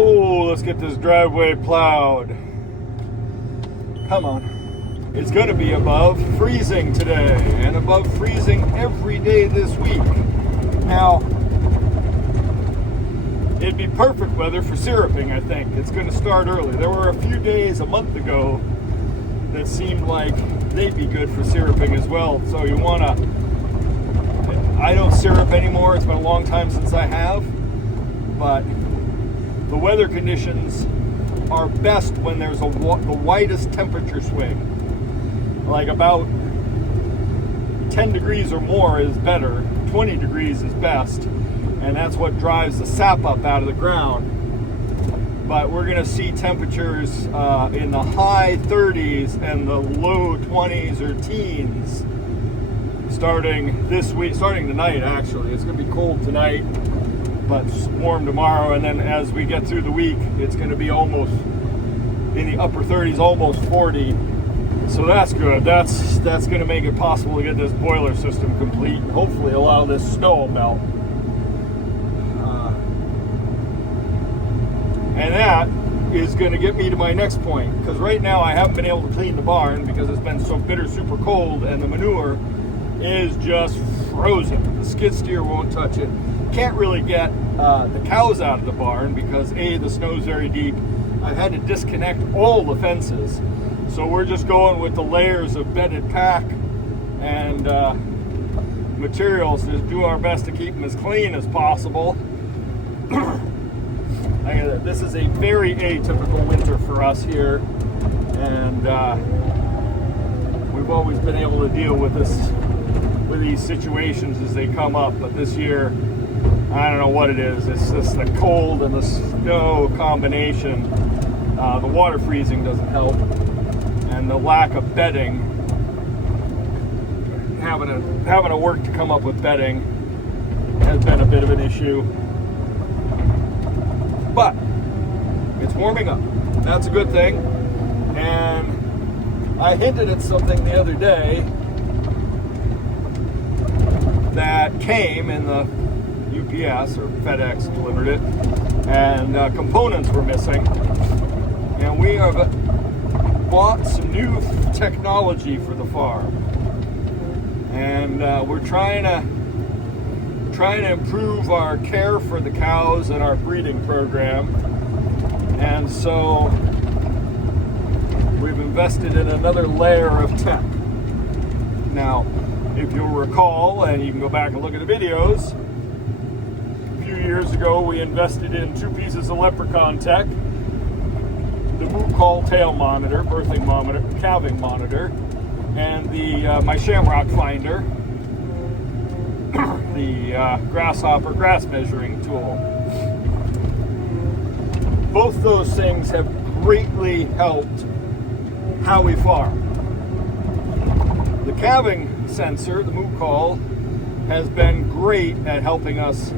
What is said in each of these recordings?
Oh, let's get this driveway plowed. Come on. It's going to be above freezing today and above freezing every day this week. Now, it'd be perfect weather for syruping, I think. It's going to start early. There were a few days a month ago that seemed like they'd be good for syruping as well. So you want to... I don't syrup anymore. It's been a long time since I have. But the weather conditions are best when there's the widest temperature swing. Like about 10 degrees or more is better. 20 degrees is best. And that's what drives the sap up out of the ground. But we're going to see temperatures in the high 30s and the low 20s or teens starting this week, starting tonight actually. It's going to be cold tonight, but warm tomorrow. And then as we get through the week, it's going to be almost in the upper 30s, almost 40. So that's good. That's going to make it possible to get this boiler system complete. Hopefully allow this snow to melt. And that is going to get me to my next point, because right now I haven't been able to clean the barn because it's been so bitter super cold and the manure is just frozen. The skid steer won't touch it. Can't really get the cows out of the barn because A, the snow's very deep. I've had to disconnect all the fences. So we're just going with the layers of bedded pack and materials to do our best to keep them as clean as possible. This is a very atypical winter for us here, and we've always been able to deal with these situations as they come up. But this year, I don't know what it is. It's just the cold and the snow combination. The water freezing doesn't help, and the lack of bedding. Having to work to come up with bedding has been a bit of an issue. But it's warming up. That's a good thing. And I hinted at something the other day that came in the UPS, or FedEx delivered it, and components were missing. And we have bought some new technology for the farm. And we're trying to improve our care for the cows and our breeding program. And so we've invested in another layer of tech. Now, if you'll recall, and you can go back and look at the videos, a few years ago we invested in 2 pieces of leprechaun tech: the moo call tail monitor, birthing monitor, calving monitor, and the my shamrock finder, the grasshopper grass measuring tool. Both those things have greatly helped how we farm. The calving sensor, the moo call, has been great at helping us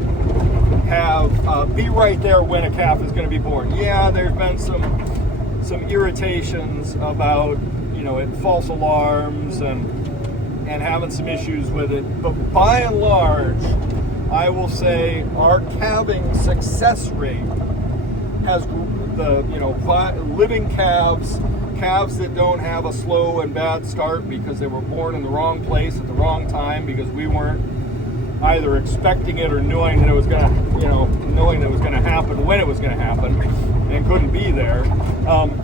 be right there when a calf is going to be born. Yeah, there's been some irritations about, false alarms and having some issues with it, but by and large, I will say our calving success rate has living calves that don't have a slow and bad start because they were born in the wrong place at the wrong time because we weren't either expecting it or knowing that it was going to happen when it was going to happen and couldn't be there.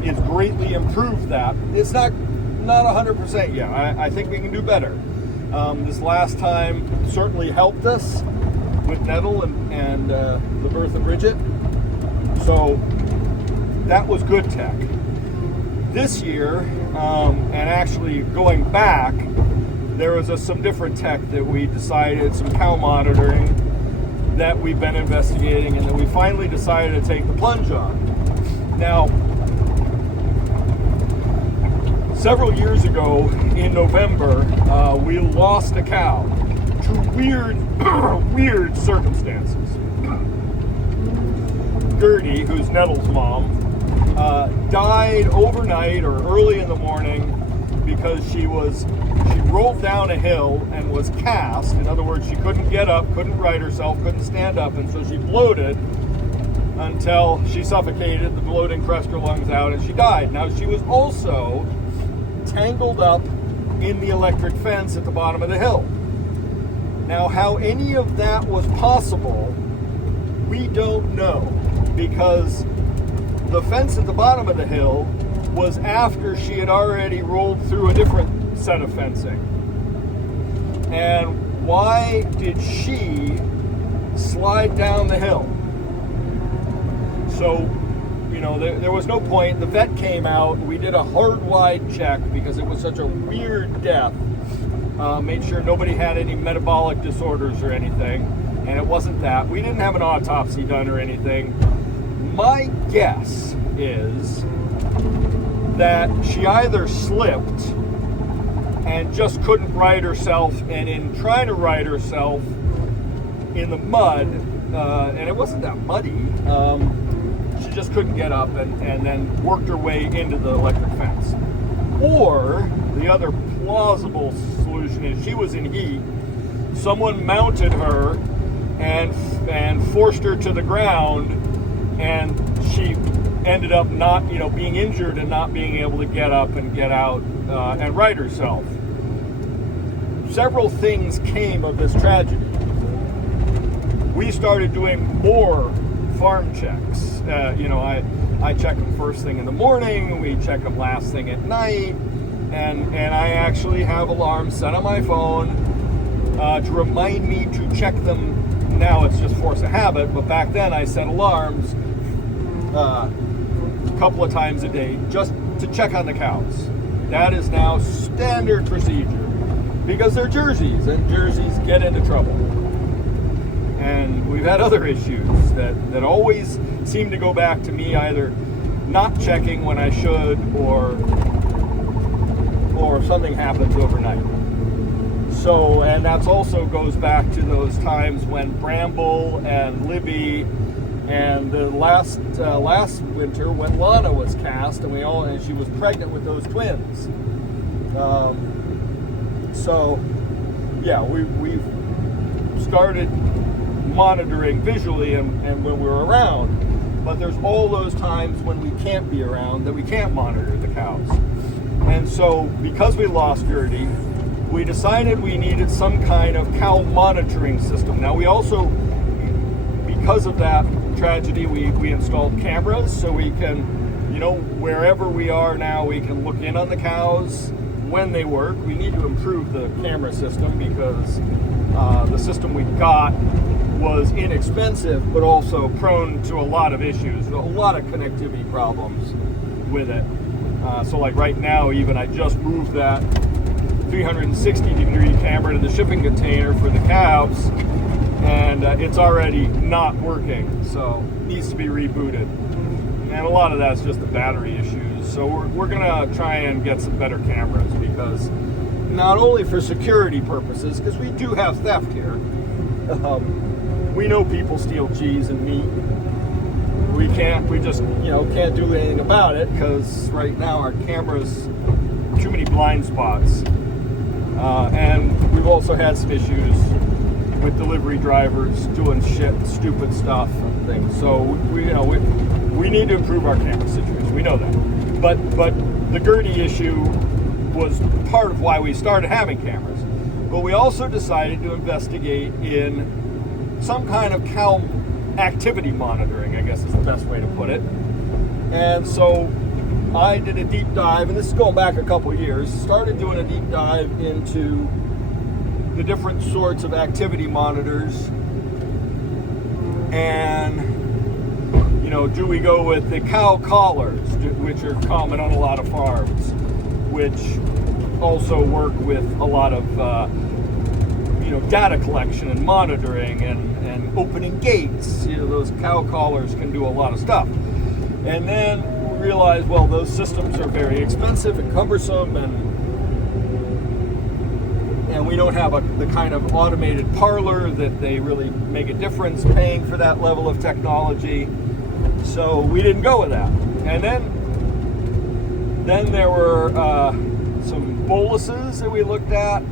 It's greatly improved that. It's not 100% yet. I think we can do better. This last time certainly helped us with Nettle and the birth of Bridget. So that was good tech. This year, and actually going back, there was some different tech that we decided, some cow monitoring that we've been investigating, and that we finally decided to take the plunge on. Now, several years ago in November, we lost a cow to weird circumstances. Gertie, who's Nettle's mom, died overnight or early in the morning because she rolled down a hill and was cast. In other words, she couldn't get up, couldn't right herself, couldn't stand up, and so she bloated until she suffocated, the bloating crushed her lungs out, and she died. Now, she was also tangled up in the electric fence at the bottom of the hill. Now, how any of that was possible, we don't know, because the fence at the bottom of the hill was after she had already rolled through a different set of fencing. And why did she slide down the hill? So, you know, there was no point. The vet came out. We did a hard-wide check because it was such a weird death. Made sure nobody had any metabolic disorders or anything. And it wasn't that. We didn't have an autopsy done or anything. My guess is that she either slipped and just couldn't right herself, and in trying to right herself in the mud, and it wasn't that muddy, she just couldn't get up and then worked her way into the electric fence. Or the other plausible solution is she was in heat, someone mounted her and forced her to the ground, and she ended up not, being injured and not being able to get up and get out and right herself. Several things came of this tragedy. We started doing more farm checks. I check them first thing in the morning, we check them last thing at night, and I actually have alarms set on my phone to remind me to check them. Now it's just force of habit, but back then I set alarms a couple of times a day just to check on the cows. That is now standard procedure because they're Jerseys, and Jerseys get into trouble. And we've had other issues that always seem to go back to me either not checking when I should, or something happens overnight. So, and that's also goes back to those times when Bramble and Libby, and the last winter when Lana was cast, and she was pregnant with those twins. So, yeah, we've started monitoring visually and when we're around, but there's all those times when we can't be around that we can't monitor the cows. And so, because we lost Gertie, we decided we needed some kind of cow monitoring system. Now, we also, because of that tragedy, we installed cameras so we can, wherever we are now, we can look in on the cows when they work. We need to improve the camera system because the system we got was inexpensive, but also prone to a lot of issues, a lot of connectivity problems with it. So like right now, even I just moved that 360-degree camera to the shipping container for the calves, and it's already not working, so it needs to be rebooted. And a lot of that's just the battery issues. So we're gonna try and get some better cameras, because not only for security purposes, because we do have theft here. We know people steal cheese and meat. We just can't do anything about it, because right now our cameras, too many blind spots. And we've also had some issues with delivery drivers doing stupid stuff and things. So we need to improve our camera situation. We know that. But the Gertie issue was part of why we started having cameras. But we also decided to investigate in some kind of cow activity monitoring, I guess is the best way to put it. And so I did a deep dive, and this is going back a couple of years, started doing a deep dive into the different sorts of activity monitors. And, do we go with the cow collars, which are common on a lot of farms, which also work with a lot of, data collection and monitoring and opening gates. Those cow collars can do a lot of stuff. And then we realized, well, those systems are very expensive and cumbersome, and we don't have the kind of automated parlor that they really make a difference paying for that level of technology. So we didn't go with that. And then there were some boluses that we looked at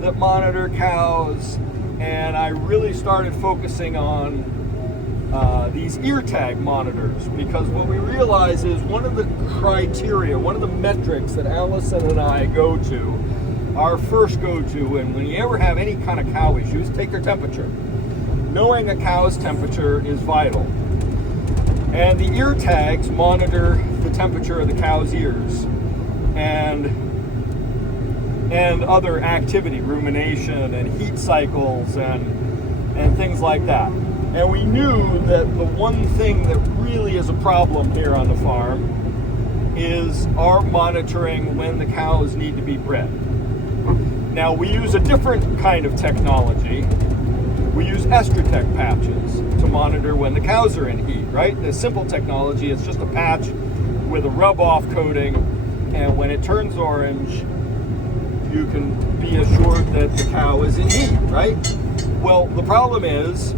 that monitor cows, and I really started focusing on these ear tag monitors, because what we realize is one of the criteria, one of the metrics that Allison and I go to, our first go-to, and when you ever have any kind of cow issues, take their temperature. Knowing a cow's temperature is vital. And the ear tags monitor the temperature of the cow's ears and other activity, rumination and heat cycles and things like that. And we knew that the one thing that really is a problem here on the farm is our monitoring when the cows need to be bred. Now, we use a different kind of technology. We use Estrotech patches to monitor when the cows are in heat, right? The simple technology is just a patch with a rub-off coating, and when it turns orange, you can be assured that the cow is in heat, right? Well, the problem is,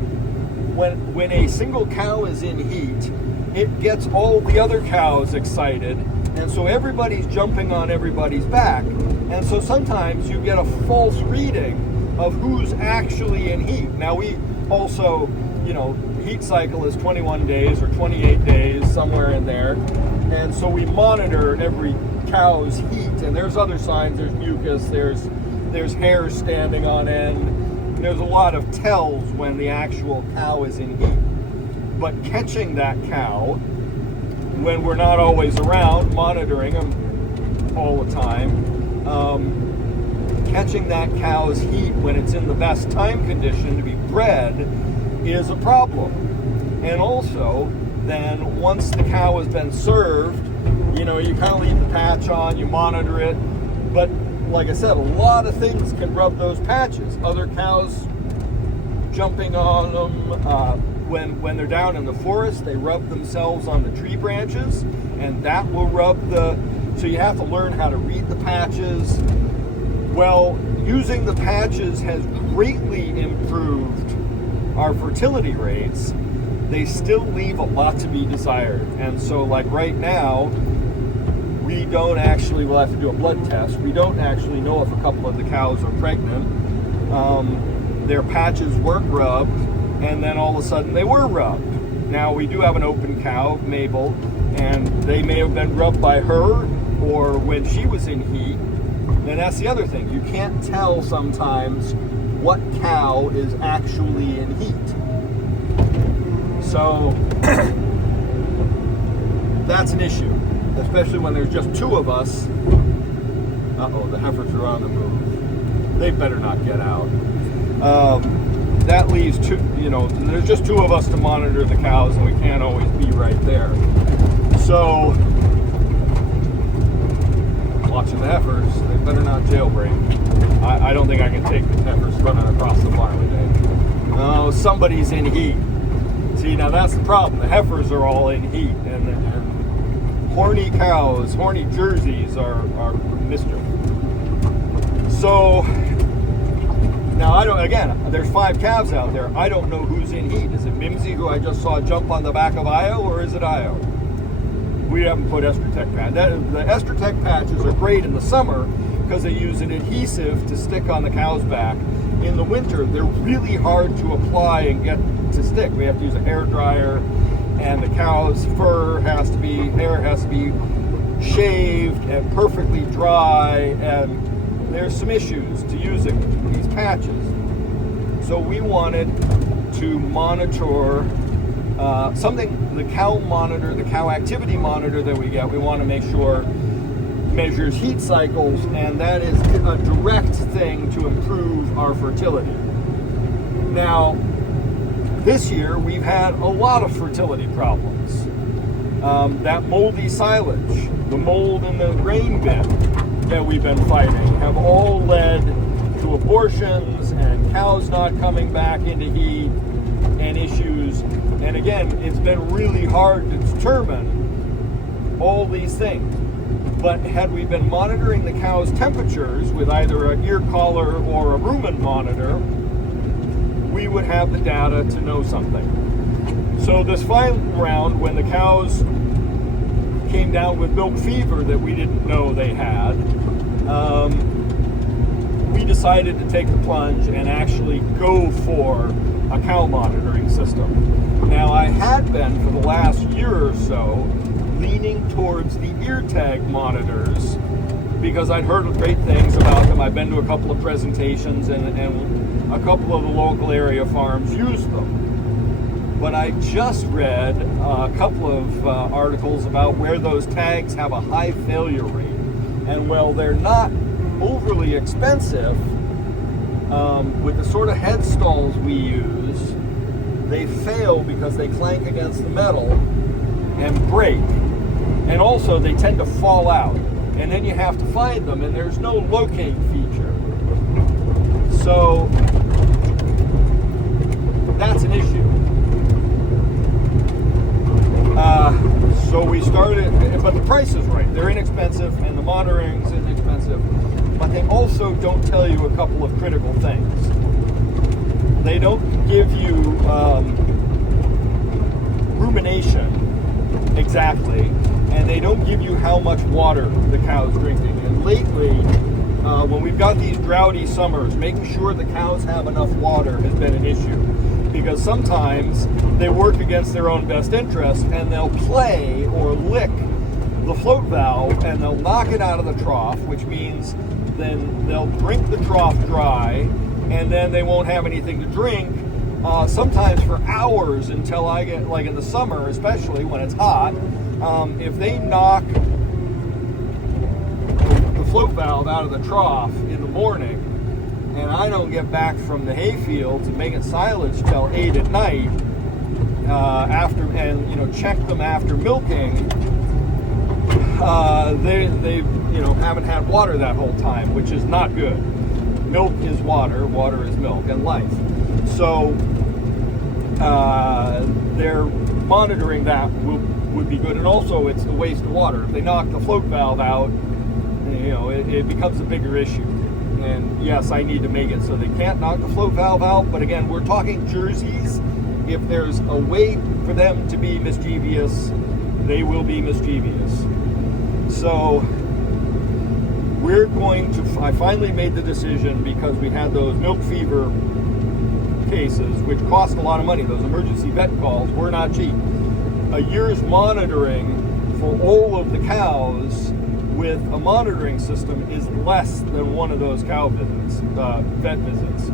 when a single cow is in heat, it gets all the other cows excited, and so everybody's jumping on everybody's back, and so sometimes you get a false reading of who's actually in heat. Now, we also, heat cycle is 21 days or 28 days, somewhere in there, and so we monitor every cow's heat, and there's other signs. There's mucus, there's hair standing on end. There's a lot of tells when the actual cow is in heat. But catching that cow when we're not always around, monitoring them all the time, catching that cow's heat when it's in the best time condition to be bred is a problem. And also, then once the cow has been served, you kind of leave the patch on, you monitor it, but like I said, a lot of things can rub those patches. Other cows jumping on them. When they're down in the forest, they rub themselves on the tree branches, and that will rub so you have to learn how to read the patches. Well, using the patches has greatly improved our fertility rates. They still leave a lot to be desired. And so, like right now, we'll have to do a blood test. We don't actually know if a couple of the cows are pregnant. Their patches weren't rubbed, and then all of a sudden they were rubbed. Now, we do have an open cow, Mabel, and they may have been rubbed by her or when she was in heat. And that's the other thing. You can't tell sometimes what cow is actually in heat. So, that's an issue. Especially when there's just two of us. Uh-oh, the heifers are on the move. They better not get out. That leaves two, there's just two of us to monitor the cows, and we can't always be right there. So, watching the heifers, they better not jailbreak. I don't think I can take the heifers running across the farm today. Oh, somebody's in heat. See, now that's the problem. The heifers are all in heat, and horny cows, horny jerseys are mischief. So, now there's 5 calves out there. I don't know who's in heat. Is it Mimsy, who I just saw jump on the back of Io, or is it Io? We haven't put Estrotech patch. The Estrotech patches are great in the summer because they use an adhesive to stick on the cow's back. In the winter, they're really hard to apply and get to stick. We have to use a hair dryer, and the cow's hair has to be shaved and perfectly dry, and there's some issues to using these patches. So we wanted to monitor something, the cow activity monitor that we get. We want to make sure measures heat cycles, and that is a direct thing to improve our fertility. Now, this year we've had a lot of fertility problems. That moldy silage, the mold in the grain bin that we've been fighting, have all led to abortions and cows not coming back into heat and issues. And again, it's been really hard to determine all these things. But had we been monitoring the cow's temperatures with either an ear collar or a rumen monitor, we would have the data to know something. So this final round, when the cows came down with milk fever that we didn't know they had, we decided to take the plunge and actually go for a cow monitoring system. Now, I had been for the last year or so leaning towards the ear tag monitors because I'd heard great things about them. I've been to a couple of presentations and a couple of the local area farms use them. But I just read a couple of articles about where those tags have a high failure rate. And while they're not overly expensive, with the sort of head stalls we use, they fail because they clank against the metal and break. And also they tend to fall out. And then you have to find them, and there's no locate feature. So that's an issue. So we started, but the price is right. They're inexpensive, and the monitoring's inexpensive. But they also don't tell you a couple of critical things. They don't give you rumination exactly, and they don't give you how much water the cow's drinking. And lately, when we've got these droughty summers, making sure the cows have enough water has been an issue. Because sometimes they work against their own best interest, and they'll play or lick the float valve, and they'll knock it out of the trough, which means then they'll drink the trough dry, and then they won't have anything to drink, sometimes for hours until I get, like in the summer, especially when it's hot, if they knock the float valve out of the trough in the morning, and I don't get back from the hayfields and make it silage till 8 at night, after, and check them after milking, they haven't had water that whole time, which is not good. Milk is water, water is milk, and life. So they're monitoring that would be good, and also it's the waste of water. If they knock the float valve out, it becomes a bigger issue. And yes, I need to make it so they can't knock the float valve out. But again, we're talking jerseys. If there's a way for them to be mischievous, they will be mischievous. So we're going to, I finally made the decision because we had those milk fever cases, which cost a lot of money. Those emergency vet calls were not cheap. A year's monitoring for all of the cows with a monitoring system is less than one of those cow visits, vet visits.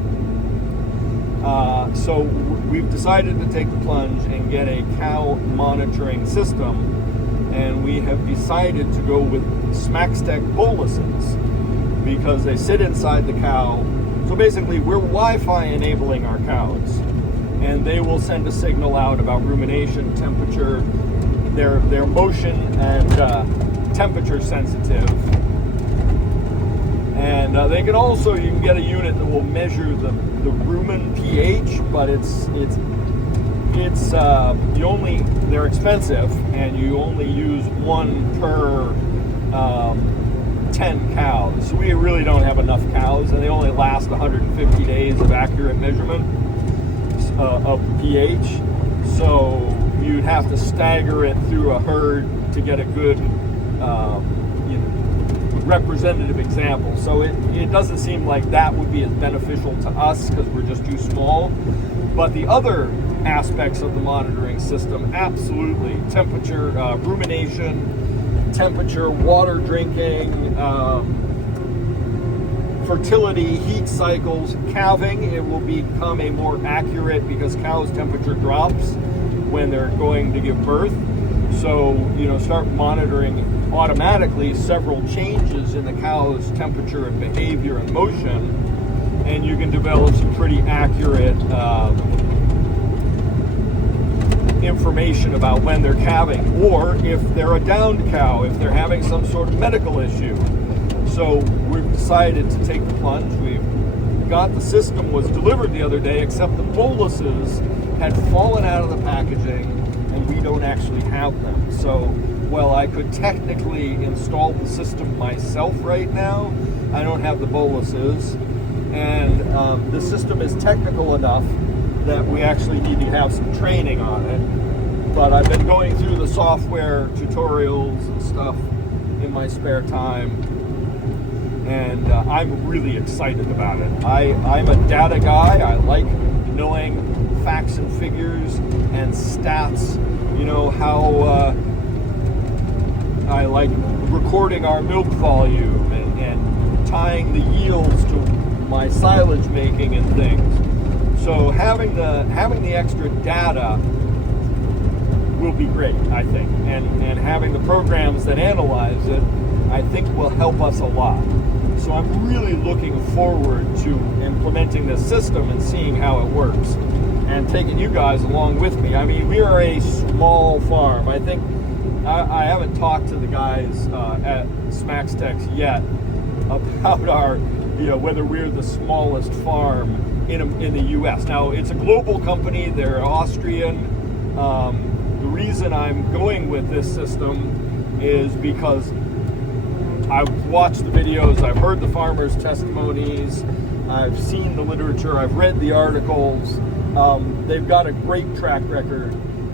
So we've decided to take the plunge and get a cow monitoring system, and we have decided to go with SmackStack boluses because they sit inside the cow. So basically, we're Wi-Fi enabling our cows, and they will send a signal out about rumination, temperature, their motion, and temperature sensitive. And they can also, you can get a unit that will measure the rumen pH, but they're expensive, and you only use one per 10 cows. So we really don't have enough cows, and they only last 150 days of accurate measurement of pH. So you'd have to stagger it through a herd to get a good representative example. So it doesn't seem like that would be as beneficial to us because we're just too small. But the other aspects of the monitoring system, absolutely. Temperature, rumination, temperature, water drinking, fertility, heat cycles, calving. It will become a more accurate because cows' temperature drops when they're going to give birth. So, start monitoring automatically several changes in the cow's temperature and behavior and motion, and you can develop some pretty accurate information about when they're calving, or if they're a downed cow, if they're having some sort of medical issue. So we've decided to take the plunge. We've got the system was delivered the other day, except the boluses had fallen out of the packaging, and we don't actually have them. So while I could technically install the system myself right now, I don't have the boluses, and the system is technical enough that we actually need to have some training on it. But I've been going through the software tutorials and stuff in my spare time, and I'm really excited about it. I'm a data guy. I like knowing facts and figures and stats. You know, how I like recording our milk volume and tying the yields to my silage making and things. So having the extra data will be great, I think, and having the programs that analyze it, I think, will help us a lot. So I'm really looking forward to implementing this system and seeing how it works and taking you guys along with me. I mean, we are a small farm. I think I haven't talked to the guys at SmaxTex yet about our, you know, whether we're the smallest farm in the U.S. Now, it's a global company. They're Austrian. The reason I'm going with this system is because I've watched the videos, I've heard the farmers' testimonies, I've seen the literature, I've read the articles. They've got a great track record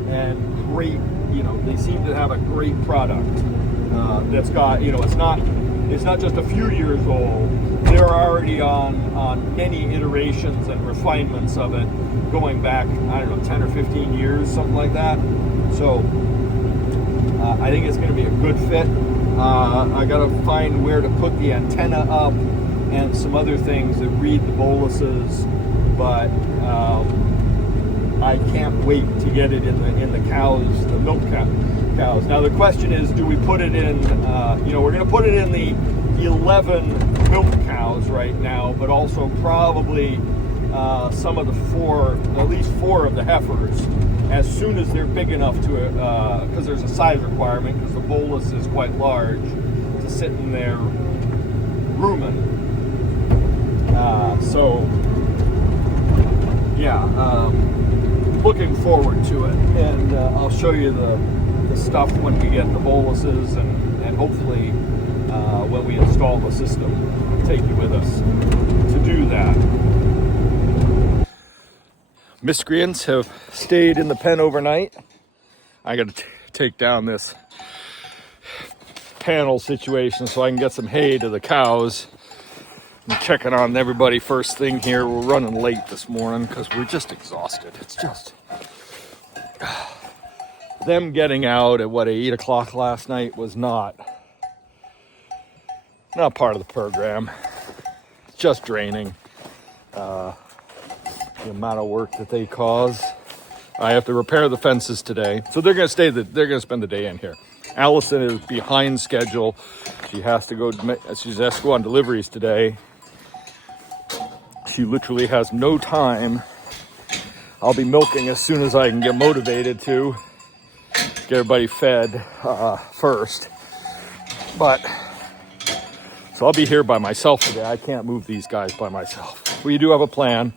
and great, you know, they seem to have a great product that's got, you know, it's not just a few years old. They're already on many iterations and refinements of it, going back, I don't know, 10 or 15 years, something like that. So I think it's going to be a good fit. I got to find where to put the antenna up and some other things that read the boluses, but I can't wait to get it in the cows, the milk cows. Now the question is, do we put it in? You know, we're going to put it in the 11 milk cows right now, but also probably some of at least 4 of the heifers, as soon as they're big enough to, because there's a size requirement, because the bolus is quite large, to sit in there rumen. So, yeah, looking forward to it, and I'll show you the stuff when we get the boluses, and hopefully when we install the system, take you with us to do that. Miscreants have stayed in the pen overnight. I got to take down this panel situation so I can get some hay to the cows. I'm checking on everybody first thing here. We're running late this morning because we're just exhausted. It's just them getting out at 8 o'clock last night was not part of the program. It's just draining. The amount of work that they cause. I have to repair the fences today, so they're going to spend the day in here. Allison is behind schedule. She has to go on deliveries today. She literally has no time. I'll be milking as soon as I can get motivated to get everybody fed first. So I'll be here by myself today. I can't move these guys by myself. We do have a plan,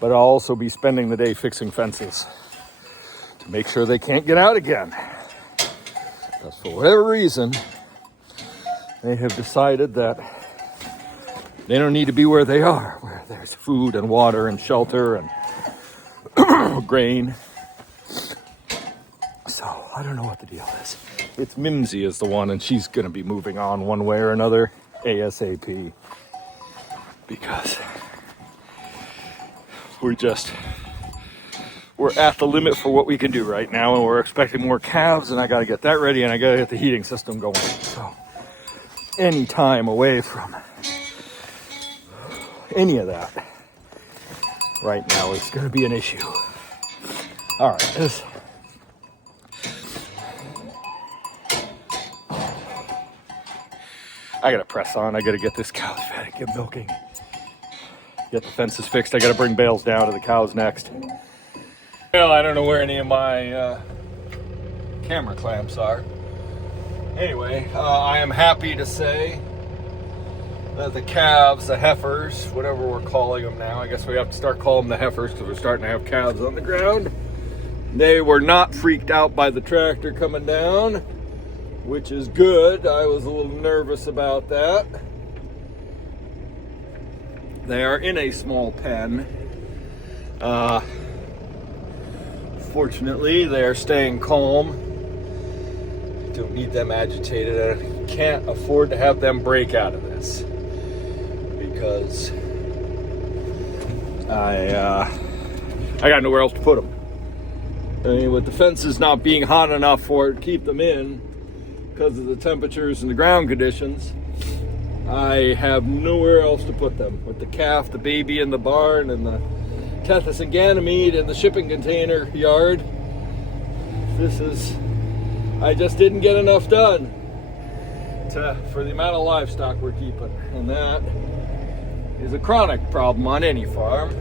but I'll also be spending the day fixing fences to make sure they can't get out again. Because for whatever reason, they have decided that they don't need to be where they are, where there's food and water and shelter and grain. So I don't know what the deal is. It's Mimsy is the one, and she's going to be moving on one way or another ASAP, because we're at the limit for what we can do right now, and we're expecting more calves, and I got to get that ready, and I got to get the heating system going. So any time away from any of that right now is going to be an issue. All right, I got to press on. I got to get this cow fed and get milking. Get the fences fixed. I got to bring bales down to the cows next. Well, I don't know where any of my camera clamps are. Anyway, I am happy to say that the calves, the heifers, whatever we're calling them now, I guess we have to start calling them the heifers because we're starting to have calves on the ground. They were not freaked out by the tractor coming down, which is good. I was a little nervous about that. They are in a small pen. Fortunately, they are staying calm. Don't need them agitated. I can't afford to have them break out of this, because I got nowhere else to put them. I mean, with the fences not being hot enough to keep them in because of the temperatures and the ground conditions, I have nowhere else to put them. With the calf, the baby in the barn, and the Tethys and Ganymede in the shipping container yard, I just didn't get enough done for the amount of livestock we're keeping. And that is a chronic problem on any farm.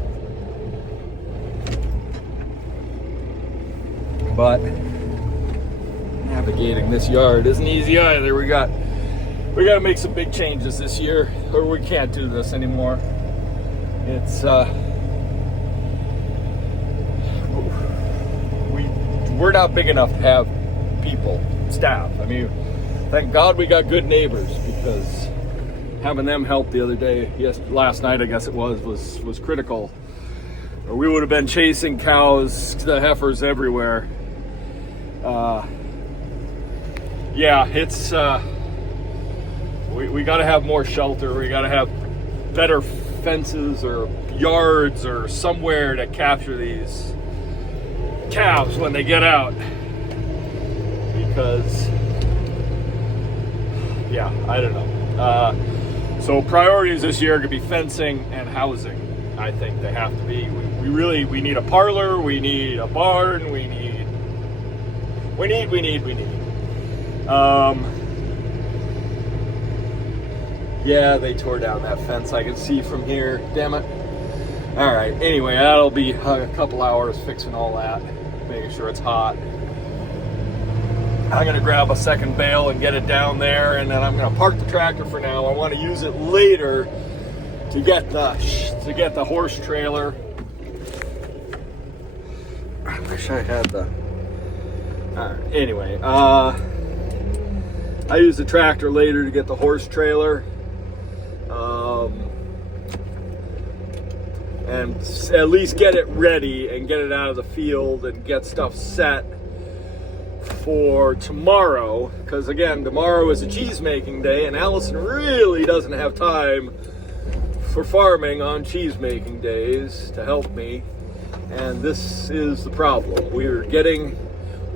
But navigating this yard isn't easy either. We got to make some big changes this year, or we can't do this anymore. It's we're not big enough to have people, staff. I mean, thank God we got good neighbors, because having them help the other day, last night I guess it was critical. Or we would have been chasing cows, the heifers everywhere. Yeah, it's we got to have more shelter. We got to have better fences or yards or somewhere to capture these calves when they get out. Because, yeah, I don't know. So priorities this year are going to be fencing and housing. I think they have to be. We need a parlor. We need a barn. We need. Yeah, they tore down that fence. I can see from here. Damn it. All right. Anyway, that'll be a couple hours fixing all that, making sure it's hot. I'm gonna grab a second bale and get it down there, and then I'm gonna park the tractor for now. I want to use it later to get the horse trailer. I wish I had the. All right. Anyway, I use the tractor later to get the horse trailer, and at least get it ready and get it out of the field and get stuff set for tomorrow. Because again, tomorrow is a cheese making day, and Allison really doesn't have time for farming on cheese making days to help me, and this is the problem. We're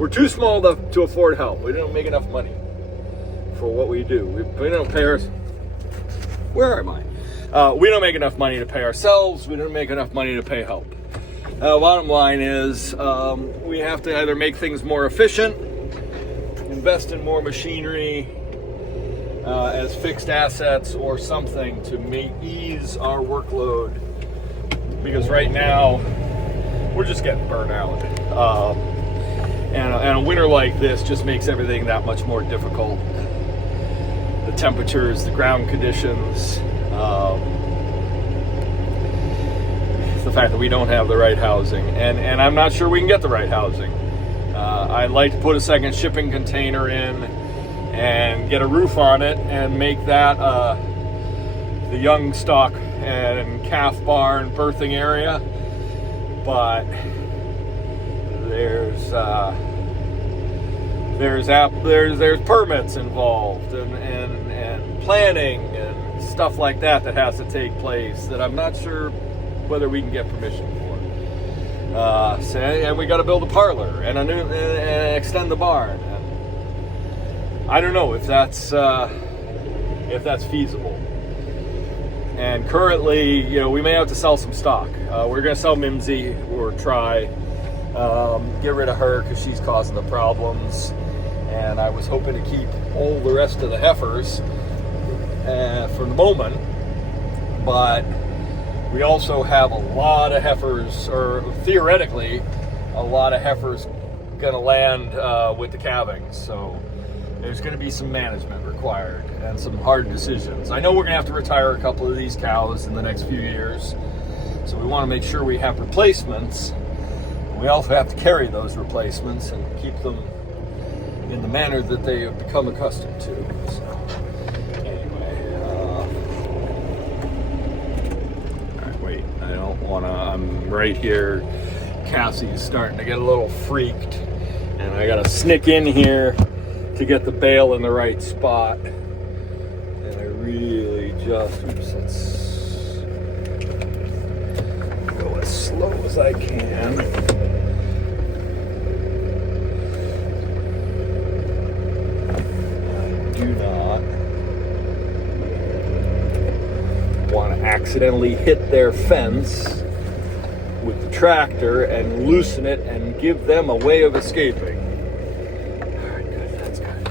too small to afford help. We don't make enough money for what we do. We don't pay Where am I? We don't make enough money to pay ourselves. We don't make enough money to pay help. Bottom line is, we have to either make things more efficient, invest in more machinery as fixed assets, or something to ease our workload. Because right now, we're just getting burnt out. And a winter like this just makes everything that much more difficult. The temperatures, the ground conditions, the fact that we don't have the right housing, and I'm not sure we can get the right housing. I'd like to put a second shipping container in and get a roof on it and make that the young stock and calf barn birthing area, but there's permits involved and planning and stuff like that has to take place that I'm not sure whether we can get permission for. And we got to build a parlor and extend the barn. And I don't know if that's feasible. And currently, we may have to sell some stock. We're going to sell Mimsy or try. Get rid of her because she's causing the problems, and I was hoping to keep all the rest of the heifers for the moment, but we also have a lot of heifers, or theoretically a lot of heifers going to land with the calving, so there's going to be some management required and some hard decisions. I know we're going to have to retire a couple of these cows in the next few years, so we want to make sure we have replacements. We also have to carry those replacements and keep them in the manner that they have become accustomed to. So, anyway, all right, wait, I don't want to, I'm right here. Cassie's starting to get a little freaked, and I got to sneak in here to get the bale in the right spot. And I really just, oops, let's go a as slow as I can. I do not want to accidentally hit their fence with the tractor and loosen it and give them a way of escaping. All right, good, that's good.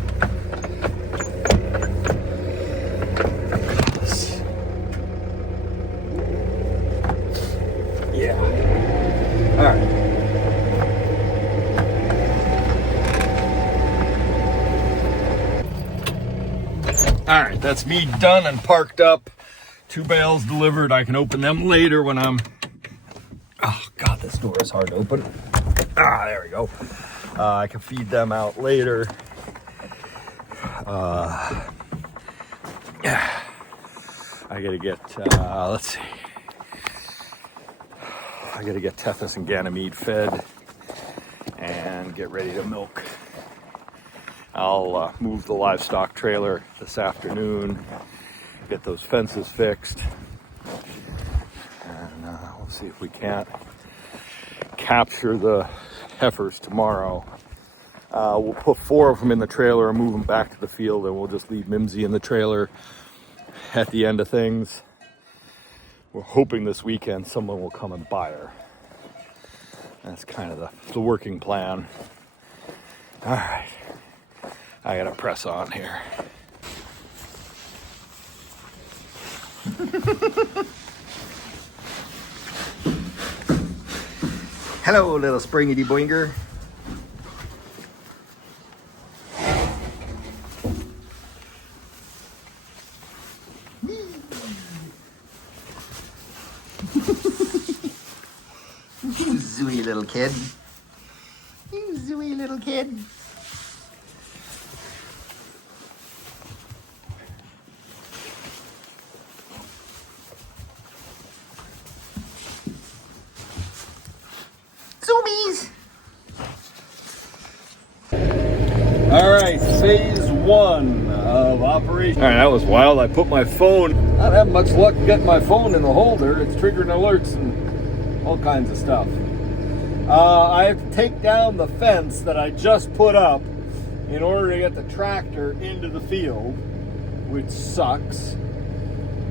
Yeah. All right. All right, that's me done and parked up. 2 bales delivered. I can open them later when I'm... Oh, God, this door is hard to open. Ah, there we go. I can feed them out later. I gotta get, let's see. I gotta get Tethys and Ganymede fed and get ready to milk. I'll move the livestock trailer this afternoon, get those fences fixed, and we'll see if we can't capture the heifers tomorrow. We'll put 4 of them in the trailer and move them back to the field, and we'll just leave Mimsy in the trailer at the end of things. We're hoping this weekend someone will come and buy her. That's kind of the working plan. All right, I gotta press on here. Hello, little springity boinger. You zooey little kid. You zooey little kid. Zoomies! All right, phase 1 of operation. All right, that was wild. I put my phone, not having much luck getting my phone in the holder. It's triggering alerts and all kinds of stuff. I have to take down the fence that I just put up in order to get the tractor into the field, which sucks.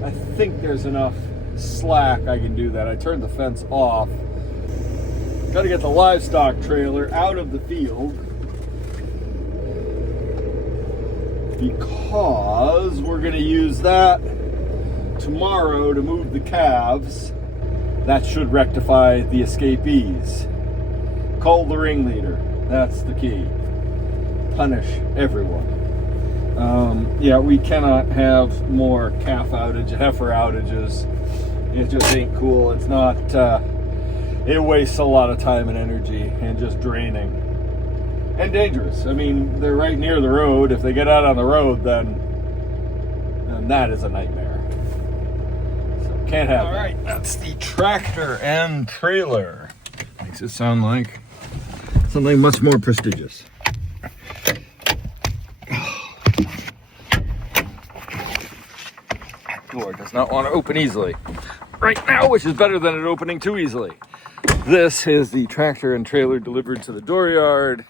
I think there's enough slack I can do that. I turned the fence off. Got to get the livestock trailer out of the field because we're going to use that tomorrow to move the calves. That should rectify the escapees. Call the ringleader. That's the key. Punish everyone. Yeah, we cannot have more heifer outages. It just ain't cool. It's not... it wastes a lot of time and energy and just draining. And dangerous. I mean, they're right near the road. If they get out on the road, then that is a nightmare. So can't have that. All right, that's the tractor and trailer. Makes it sound like something much more prestigious. That door does not want to open easily right now, which is better than it opening too easily. This is the tractor and trailer delivered to the dooryard.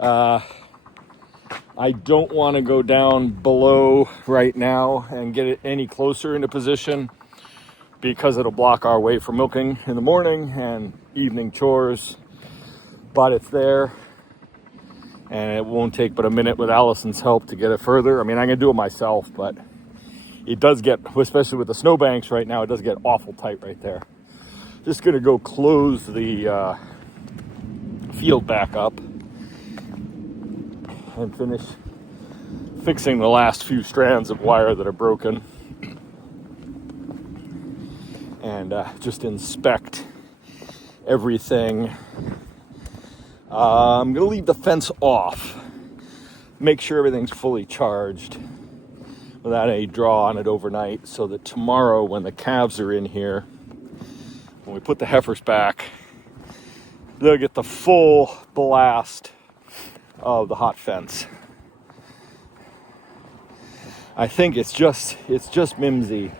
I don't want to go down below right now and get it any closer into position because it'll block our way for milking in the morning and evening chores. But it's there, and it won't take but a minute with Allison's help to get it further. I mean, I'm gonna do it myself, but it does get, especially with the snowbanks right now, it does get awful tight right there. Just gonna go close the field back up and finish fixing the last few strands of wire that are broken, and just inspect everything. I'm gonna leave the fence off, make sure everything's fully charged without any draw on it overnight, so that tomorrow when the calves are in here, when we put the heifers back, they'll get the full blast of the hot fence. I think it's just Mimsy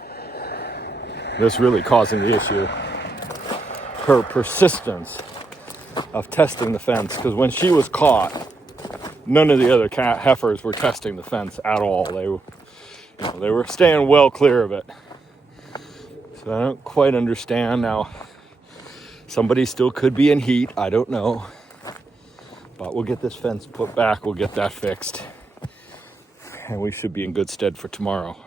that's really causing the issue. her persistence of testing the fence, because when she was caught, none of the other heifers were testing the fence at all. They were staying well clear of it. So I don't quite understand now. Somebody still could be in heat. I don't know. But we'll get this fence put back. We'll get that fixed. And we should be in good stead for tomorrow.